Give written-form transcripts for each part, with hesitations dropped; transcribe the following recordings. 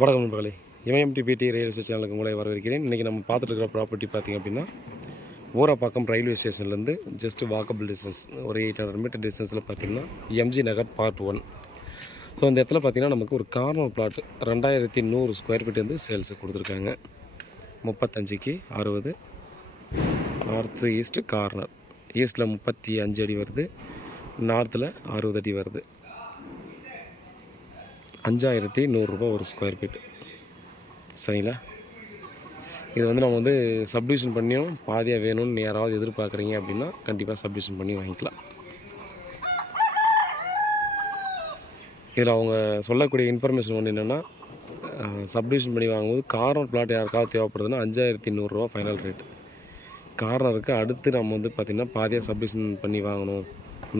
வணக்கம் நண்பர்களே, எம்எம்டிபிடி real estate சேனலுக்கு உங்களை வரவேற்கிறேன். இன்றைக்கி நம்ம பார்த்துட்டு இருக்கிற ப்ராப்பர்ட்டி பார்த்திங்க அப்படின்னா ஊரப்பாக்கம் ரயில்வே ஸ்டேஷன்லேருந்து ஜஸ்ட் வாக்கபிள் டிஸ்டன்ஸ் ஒரு 800 மீட்டர் டிஸ்டன்ஸில் பார்த்திங்கன்னா எம்ஜி நகர் பார்ட் 1. ஸோ இந்த இடத்துல பார்த்திங்கன்னா நமக்கு ஒரு கார்னர் பிளாட் 2100 ஸ்கொயர் ஃபீட் வந்து சேல்ஸுக்கு கொடுத்துருக்காங்க. 35க்கு 60 நார்த்து ஈஸ்ட்டு கார்னர். ஈஸ்ட்டில் 35 அடி வருது, நார்த்தில் 60 அடி வருது. 5100 ரூபா ஒரு ஸ்கொயர் ஃபீட்டு. சரிங்களா? இது வந்து நம்ம வந்து சப்டிவிஷன் பண்ணியும் பாதியாக வேணும்னு யாராவது எதிர்பார்க்குறீங்க அப்படின்னா கண்டிப்பாக சப்டிவிஷன் பண்ணி வாங்கிக்கலாம். இதில் அவங்க சொல்லக்கூடிய இன்ஃபர்மேஷன் ஒன்று என்னென்னா, சப்டிவிஷன் பண்ணி வாங்கும்போது கார்னர் பிளாட் யாருக்காவது தேவைப்படுதுன்னா 5100 ரூபா ஃபைனல் ரேட்டு. கார்னருக்கு அடுத்து நம்ம வந்து பார்த்திங்கன்னா பாதியாக சப்டிவிஷன் பண்ணி வாங்கணும்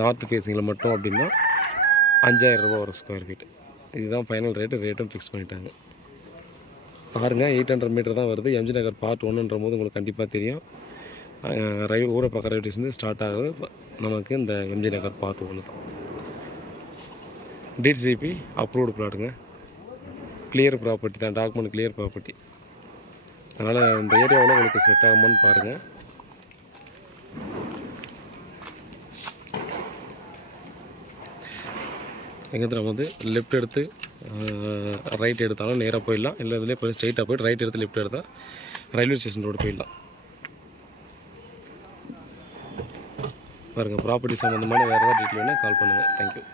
நார்த் ஃபேஸிங்கில் மட்டும் அப்படின்னா 5000 ரூபா ஒரு ஸ்கொயர் ஃபீட்டு. இதுதான் ஃபைனல் ரேட்டும் ஃபிக்ஸ் பண்ணிட்டாங்க. பாருங்கள், 800 மீட்டர் தான் வருது. எம்ஜி நகர் பார்ட் 1ன்ற போது உங்களுக்கு கண்டிப்பாக தெரியும். ஊரப்பாக்கம் ரயில்வே ஸ்டேஷன் ஸ்டார்ட் ஆகுது நமக்கு இந்த எம்ஜி நகர் பார்ட் 1 தான். டிசிபி அப்ரூவ்டு பிளாட்டுங்க, கிளியர் ப்ராப்பர்ட்டி தான், டாக்குமெண்ட் கிளியர் ப்ராப்பர்ட்டி. அதனால் இந்த ஏரியாவில் உங்களுக்கு செட் ஆகுமான்னு பாருங்கள். எங்கே நம்ம வந்து லெஃப்ட் எடுத்து ரைட் எடுத்தாலும் நேராக போயிடலாம், இல்லை இதிலே போய் ஸ்ட்ரைட்டாக போய்ட்டு ரைட் எடுத்து லெஃப்ட் எடுத்தால் ரயில்வே ஸ்டேஷன் ரோடு போயிடலாம். பாருங்கள், ப்ராப்பர்ட்டி சம்மந்தமான வேறு ஏதாவது டீட்டெயில் வேணால் கால் பண்ணுங்கள். தேங்க்யூ.